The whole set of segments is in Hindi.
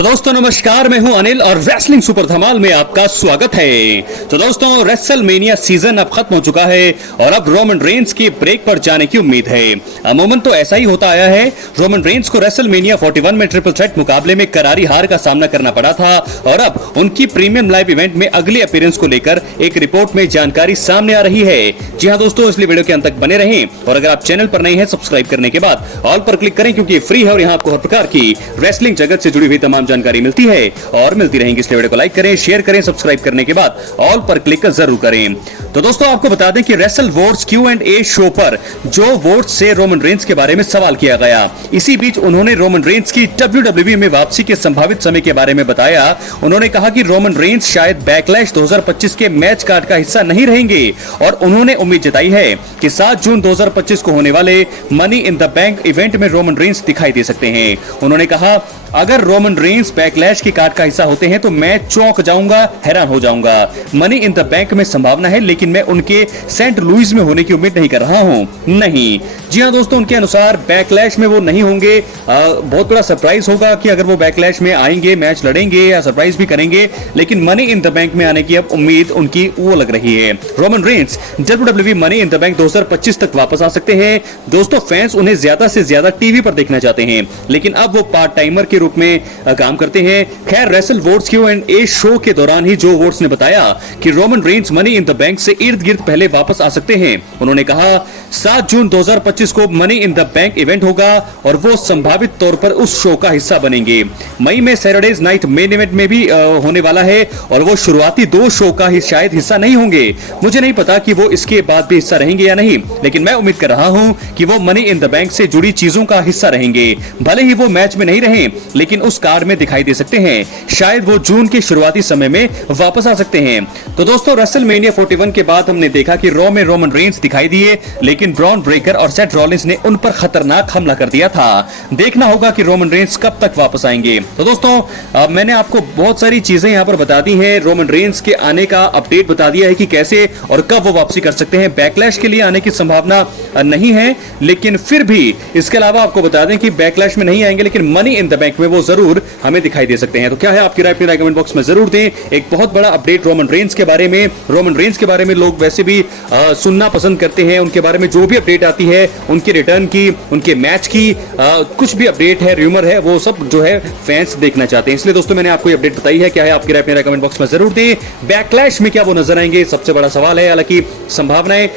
तो दोस्तों नमस्कार, मैं हूं अनिल और रेसलिंग सुपर धमाल में आपका स्वागत है। तो दोस्तों रेसलमेनिया सीजन अब खत्म हो चुका है और अब रोमन रेंस के ब्रेक पर जाने की उम्मीद है। अमूमन तो ऐसा ही होता आया है। रोमन रेंस को रेसलमेनिया 41 में ट्रिपल थ्रेट मुकाबले में करारी हार का सामना करना पड़ा था और अब उनकी प्रीमियम लाइव इवेंट में अगले अपीयरेंस को लेकर एक रिपोर्ट में जानकारी सामने आ रही है। जी हाँ दोस्तों, इसलिए वीडियो के अंत तक बने रहें और अगर आप चैनल पर नए हैं सब्सक्राइब करने के बाद ऑल पर क्लिक करें, क्योंकि फ्री है और यहाँ आपको हर प्रकार की रेसलिंग जगत से जुड़ी हुई तमाम जानकारी मिलती है और मिलती रहेंगी। इसलिए वीडियो को लाइक करें, शेयर करें, सब्सक्राइब करने के बाद ऑल पर क्लिक जरूर करें। तो दोस्तों आपको बता दें कि रेसल वॉर्स Q&A शो पर जो वोट्स से रोमन रेंस के बारे में सवाल किया गया, इसी बीच उन्होंने रोमन रेंस की WWE में वापसी के संभावित समय के बारे में बताया। उन्होंने कहा कि रोमन रेंस शायद बैकलैश 2025 के मैच कार्ड का हिस्सा नहीं रहेंगे और उन्होंने उम्मीद जताई है कि 7 जून 2025 को होने वाले money in the bank event में रोमन रेंस दिखाई दे सकते हैं। उन्होंने कहा, अगर रोमन रेंस बैकलैश की कार्ड का हिस्सा होते हैं तो मैं चौंक जाऊंगा, हैरान हो जाऊंगा। मनी इन द बैंक में संभावना है, लेकिन मैं उनके सेंट लुइस में होने की उम्मीद नहीं कर रहा हूं। नहीं, जी हां दोस्तों, उनके अनुसार बैकलैश में वो नहीं होंगे। बहुत बड़ा सरप्राइज होगा कि अगर वो बैकलैश में आएंगे, मैच लड़ेंगे या सरप्राइज भी करेंगे, लेकिन मनी इन द बैंक में आने की अब उम्मीद उनकी वो लग रही है। Roman Reigns WWE money in the bank 2025 तक वापस आ सकते हैं। दोस्तों फैंस उन्हें ज्यादा से ज्यादा टीवी पर देखना चाहते हैं, लेकिन अब वो पार्ट टाइमर के रूप में काम करते हैं। खैर रेसल वोट्स Q&A शो के दौरान ही जो वोट्स ने बताया कि Roman Reigns money in the bank से इर्द गिर्द पहले वापस आ सकते हैं। उन्होंने कहा 7 जून 2025 को money in the bank event होगा और वो संभावित तौर पर उस शो का हिस्सा बनेंगे। मई में सैटरडेज नाइट मेन इवेंट में भी होने वाला है और वो शुरुआती 2 शो का ही शायद हिस्सा नहीं होंगे। मुझे नहीं पता कि वो इसके बाद भी हिस्सा रहेंगे या नहीं, लेकिन मैं उम्मीद कर रहा हूं कि वो मनी इन द बैंक से जुड़ी चीजों का हिस्सा रहेंगे। भले ही वो मैच में नहीं रहे, लेकिन उस कार्ड में दिखाई दे सकते हैं। शायद वो जून के शुरुआती समय में वापस आ सकते हैं। तो दोस्तों रेसलमेनिया 41 के बाद हमने देखा कि रॉ में रोमन रेंस दिखाई दिए, लेकिन ब्रॉन ब्रेकर और सेथ रॉलिंस ने उन पर खतरनाक हमला कर दिया था। देखना होगा कि रोमन रेंस कब तक वापस आएंगे। तो दोस्तों मैंने आपको बहुत सारी चीजें यहाँ पर बता दी हैं। रोमन रेंस के आने का अपडेट बता दिया है कि कैसे और कब वो वापसी कर सकते हैं। बैकलैश के लिए आने की संभावना नहीं है, लेकिन फिर भी इसके अलावा आपको बता दें कि बैकलैश में नहीं आएंगे, लेकिन मनी इन द बैंक में वो जरूर हमें दिखाई दे सकते हैं। तो क्या है आपकी राय, अपनी राय कमेंट बॉक्स में जरूर दें। एक बहुत बड़ा अपडेट रोमन रेंस के बारे में। रोमन रेंस के बारे में लोग वैसे भी सुनना पसंद करते हैं। उनके बारे में जो भी अपडेट आती है, उनके रिटर्न की, उनके मैच की, कुछ भी अपडेट है, र्यूमर है, वो सब जो है फैंस देखना चाहते हैं। इसलिए दोस्तों मैंने आपको ये अपडेट बताई है। क्या है आपकी राय, अपनी राय कमेंट बॉक्स में जरूर दें। बैकलैश में क्या वो नजर आएंगे, सबसे बड़ा सवाल है। हालांकि संभावनाएं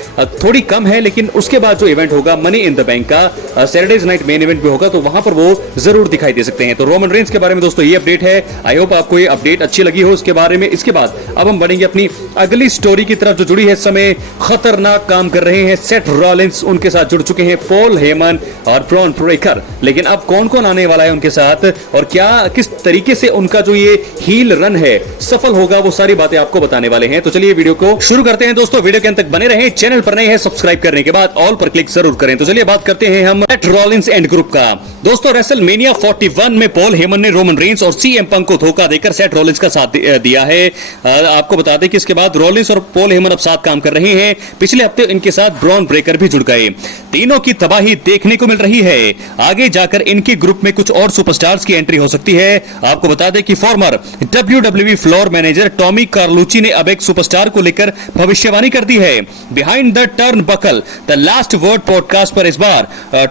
थोड़ी कम है, लेकिन उसके बाद जो इवेंट होगा मनी इन द बैंक का, सैटरडेज नाइट मेन इवेंट भी होगा, तो वहां पर वो जरूर दिखाई दे सकते हैं। तो रोमन रेंस के बारे में दोस्तों ये अपडेट है। आई होप आपको ये अपडेट अच्छी लगी हो इसके बारे में। इसके बाद अब हम बढ़ेंगे अपनी अगली स्टोरी की तरफ जो जुड़ी है। इस समय खतरनाक काम कर रहे हैं सेथ रॉलिंस, उनके साथ जुड़ चुके हैं पॉल हेमन और ब्रॉन ब्रेकर। लेकिन अब कौन कौन आने वाला है उनके साथ और क्या किस तरीके से उनका जो ये हील रन है सफल होगा, वो सारी बातें आपको बताने वाले हैं। तो चलिए वीडियो को शुरू करते हैं दोस्तों। वीडियो के अंत तक बने रहें। चैनल पर नए हैं सब्सक्राइब करने के बाद ऑल पर क्लिक जरूर करें। तो चलिए बात करते हैं हम सेथ रॉलिंस एंड ग्रुप का। दोस्तों रेसलमेनिया 41 में पॉल हेमन ने रोमन रेंस और CM पंक को धोखा देकर सेथ रॉलिंस का साथ दिया है। आपको बता दें कि इसके बाद रॉलिंस और पॉल हेमन अब साथ काम कर रहे हैं। पिछले हफ्ते इनके साथ ब्रॉन ब्रेकर भी जुड़ गए। तीनों की तबाही देखने को मिल रही है। आगे जाकर इनके ग्रुप में कुछ और सुपरस्टार्स की एंट्री हो सकती है। आपको बता दें कि former WWE floor manager Tommy Carlucci ने अब एक सुपरस्टार को लेकर भविष्यवाणी कर दी है। Behind the turn buckle the last word podcast पर इस बार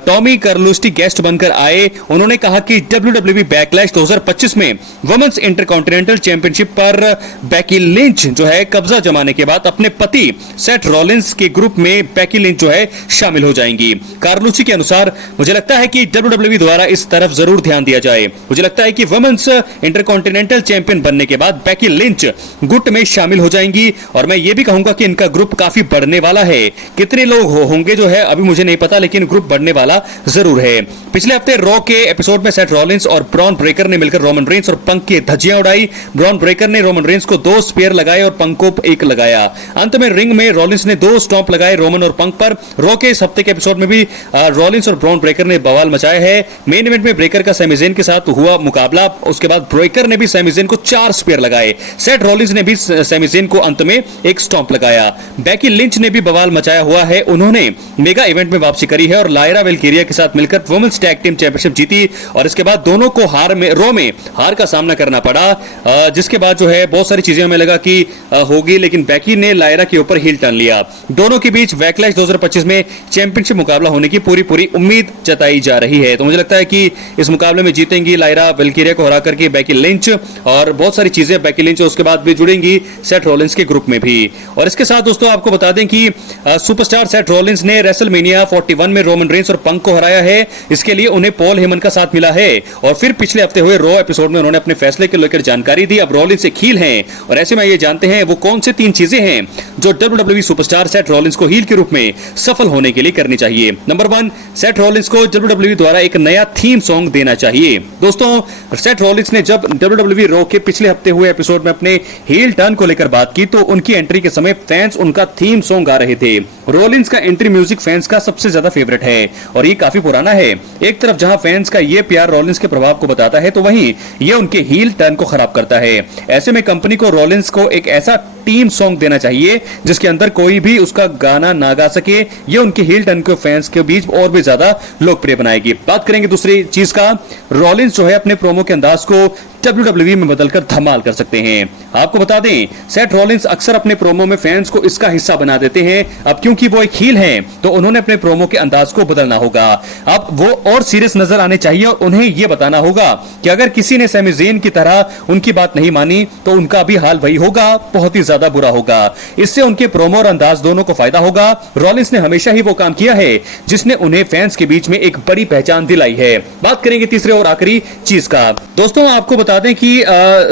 टॉमी कार्लुची गेस्ट बनकर आए। उन्होंने कहा कि WWE बैकलैश 2025 में वुमेन्स इंटरकॉन्टिनेंटल चैंपियनशिप पर बेकी लिंच जो है कब्जा जमाने के बाद अपने पति सेथ रॉलिंस के ग्रुप में बेकी लिंच जो है शामिल हो जाएंगी। कार्लुची के अनुसार मुझे लगता है कि WWE द्वारा इस तरफ जरूर ध्यान दिया जाए। मुझे लगता है कि वुमेन्स इंटरकॉन्टिनेंटल चैंपियन बनने के बाद बेकी लिंच गुट में शामिल हो जाएंगी और मैं ये भी कहूंगा कि इनका ग्रुप काफी बढ़ने वाला है। कितने लोग होंगे जो है अभी मुझे नहीं पता, लेकिन ग्रुप बढ़ने वाला जरूर है। पिछले हफ्ते रॉ के एपिसोड में सेथ रॉलिंस और ब्रॉन ब्रेकर ने मिलकर रोमन रेंस और पंक की धज्जियां उड़ाई। ब्रॉन ब्रेकर ने रोमन रेंस को 2 स्पेयर लगाए और पंक को 1 लगाया। अंत में रिंग में रॉलिंस ने 2 स्टॉम्प लगाए रोमन और पंक पर। रॉ के इस हफ्ते के एपिसोड में भी रॉलिंस और ब्रॉन ब्रेकर ने बवाल मचाया है। मेन इवेंट में ब्रेकर का सैमी ज़ेन के साथ हुआ मुकाबला, उसके बाद ब्रेकर ने भी सैमी ज़ेन को 4 स्पेयर लगाए। सेथ रॉलिंस ने भी सैमी ज़ेन को अंत में एक स्टॉम्प लगाया। बेकी लिंच ने भी बवाल मचाया हुआ है, उन्होंने मेगा इवेंट में वापसी करी है और लायरा वेल्किरिया के साथ मिलकर वुमेन्स टैग टीम चैंपियनशिप जीती और इसके बाद दोनों को रॉ में हार का सामना करना पड़ा, जिसके बाद जो है बहुत सारी चीजें हमें लगा कि होगी, लेकिन बेकी ने लायरा के ऊपर हील टर्न लिया। दोनों के बीच बैकलैश 2025 में चैंपियनशिप मुकाबला होने की पूरी उम्मीद जताई जा रही है। तो मुझे लगता है कि इस मुकाबले में जीतेंगी लायरा वेल्किरिया को हरा करके बेकी लिंच, और बहुत सारी चीजें बेकी लिंच उसके बाद भी जुड़ेंगी सेथ रॉलिंस के ग्रुप में भी। और इसके साथ दोस्तों आपको बता दें कि सुपरस्टार सेथ रॉलिंस ने रेसलमेनिया 41 में रोमन रेंस और पंक को हराया है। इसके लिए उन्हें पॉल हेमन का साथ मिला है और फिर पिछले हफ्ते हुए रॉ एपिसोड में उन्होंने अपने फैसले को लेकर जानकारी दी। अब रॉलिंस से खील हैं और ऐसे में ये जानते हैं वो कौन से 3 चीजें हैं जो WWE सुपरस्टार सेथ रॉलिंस को हील के रूप में सफल होने के लिए करनी चाहिए। नंबर 1, सेथ रॉलिंस को WWE द्वारा एक नया थीम सॉन्ग देना चाहिए। दोस्तों सेथ रॉलिंस ने जब WWE रॉ के पिछले हफ्ते हुए एपिसोड में अपने हील टर्न को लेकर बात की तो उनकी एंट्री के समय फैंस उनका थीम सॉन्ग गा रहे थे। रॉलिंस का एंट्री म्यूजिक फैंस का सबसे ज्यादा फेवरेट है और ये काफी पुराना है। एक तरफ जहां फैंस का ये प्यार रॉलिंस के प्रभाव को बताता है तो वहीं ये उनके हील टर्न को खराब करता है। ऐसे में कंपनी को रॉलिंस को एक ऐसा टीम सॉन्ग देना चाहिए जिसके अंदर कोई भी उसका गाना ना गा सके। ये उनके हील टर्न को फैंस के बीच और भी ज्यादा लोकप्रिय बनाएगी। बात करेंगे दूसरी चीज का, रॉलिंस जो है अपने प्रोमो के अंदाज को WWE में बदलकर धमाल कर सकते हैं। आपको बता दें सेथ रॉलिंस अक्सर अपने प्रोमो में फैंस को इसका हिस्सा बना देते हैं। अब क्योंकि वो एक हील हैं तो उन्होंने अपने प्रोमो के अंदाज को बदलना होगा। अब वो और सीरियस नजर आने चाहिए और उन्हें यह बताना होगा कि अगर किसी ने सैमी ज़ेन की तरह उनकी बात नहीं मानी तो उनका भी हाल वही होगा, बहुत ही ज्यादा बुरा होगा। इससे उनके प्रोमो और अंदाज दोनों को फायदा होगा। रॉलिंस ने हमेशा ही वो काम किया है जिसने उन्हें फैंस के बीच में एक बड़ी पहचान दिलाई है। बात करेंगे तीसरे और आखिरी चीज का। दोस्तों आपको बता दें कि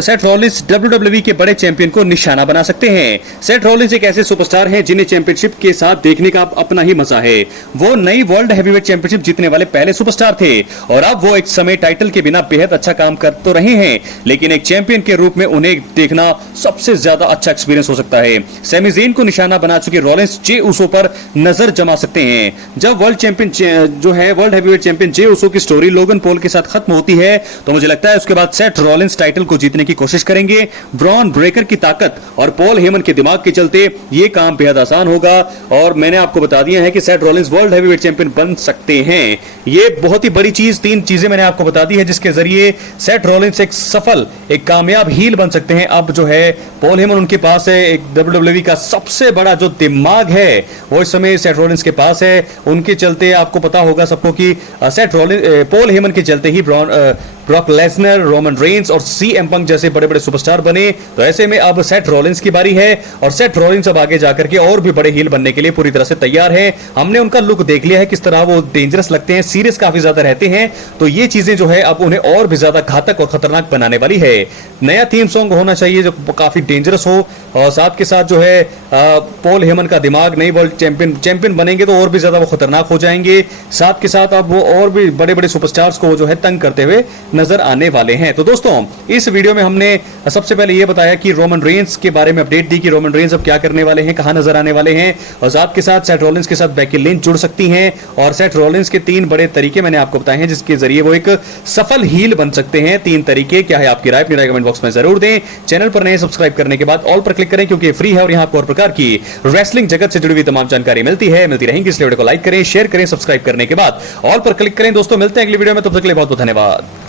सेथ रॉलिंस WWE के बड़े चैंपियन को निशाना बना सकते हैं। सेथ रॉलिंस एक ऐसे सुपरस्टार हैं जिन्हें चैंपियनशिप के साथ देखने का अपना ही मजा है। वो नई वर्ल्ड हैवीवेट चैंपियनशिप जीतने वाले पहले सुपरस्टार थे और अब वो एक समय टाइटल के बिना बेहद अच्छा काम कर तो रहे हैं, लेकिन एक चैंपियन के रूप में उन्हें देखना सबसे ज्यादा अच्छा एक्सपीरियंस हो सकता है। सैमी ज़ेन को निशाना बना चुके रॉलिंस जे उसो पर नजर जमा सकते हैं। जब वर्ल्ड चैंपियन जो है वर्ल्ड हैवीवेट चैंपियन जे उसो की स्टोरी लोगन पॉल के साथ खत्म होती है तो मुझे लगता है उसके बाद सेथ रॉलिंस टाइटल को जीतने की कोशिश करेंगे। ब्रॉन ब्रेकर की ताकत और पॉल हेमन के दिमाग के चलते ये काम बेहद आसान होगा और मैंने आपको बता दिया है कि Seth Rollins world heavyweight champion बन सकते हैं। ये बहुत ही बड़ी चीज, 3 चीजें मैंने आपको बता दी है जिसके जरिए सेथ रॉलिंस एक सफल, एक कामयाब हील बन सकते हैं। अब जो है पॉल हेमन उनके पास है, एक WWE का सबसे बड़ा जो दिमाग है वो इस समय सेथ रॉलिंस के पास है। उनके चलते आपको पता होगा सबको कि सेथ रॉलिंस पॉल हेमन के चलते ही ब्रॉक लेसनर, रोमन रेंस और CM पंक जैसे बड़े बड़े सुपरस्टार बने। तो ऐसे में अब सेथ रॉलिंस की बारी है और सेथ रॉलिंस अब आगे जाकर के और भी बड़े हील बनने के लिए पूरी तरह से तैयार है। हमने उनका लुक देख लिया है, किस तरह वो डेंजरस लगते हैं, सीरियस काफी ज्यादा रहते हैं। तो ये चीजें जो है अब उन्हें और भी ज्यादा घातक और खतरनाक बनाने वाली है। नया थीम सॉन्ग होना चाहिए जो काफी डेंजरस हो और साथ के साथ जो है पॉल हेमन का दिमाग, नई वर्ल्ड चैंपियन बनेंगे तो और भी ज्यादा वो खतरनाक हो जाएंगे। साथ के साथ अब वो और भी बड़े बड़े सुपरस्टार्स को जो है तंग करते हुए नजर आने वाले हैं। तो दोस्तों इस वीडियो में हमने सबसे पहले ये बताया कि रोमन रेंस के बारे में अपडेट दी कि रोमन रेंस अब क्या करने वाले हैं, कहां नजर आने वाले हैं और साथ के साथ सेथ रॉलिंस के साथ बेकी लिंच जुड़ सकती हैं और सेथ रॉलिंस के 3 बड़े तरीके मैंने आपको बताए हैं जिसके जरिए वो एक सफल हील बन सकते हैं। 3 तरीके क्या है आपकी राय अपनी राय कमेंट बॉक्स में जरूर दें। चैनल पर नए सब्सक्राइब करने के बाद ऑल पर क्लिक करें क्योंकि फ्री है और यहां आपको और प्रकार की रेसलिंग जगत से जुड़ी हुई तमाम जानकारी मिलती रहेंगी। इस वीडियो को लाइक करें, शेयर करें, सब्सक्राइब करने के बाद ऑल पर क्लिक करें। दोस्तों मिलते हैं अगली वीडियो में, तब तक के लिए बहुत बहुत धन्यवाद।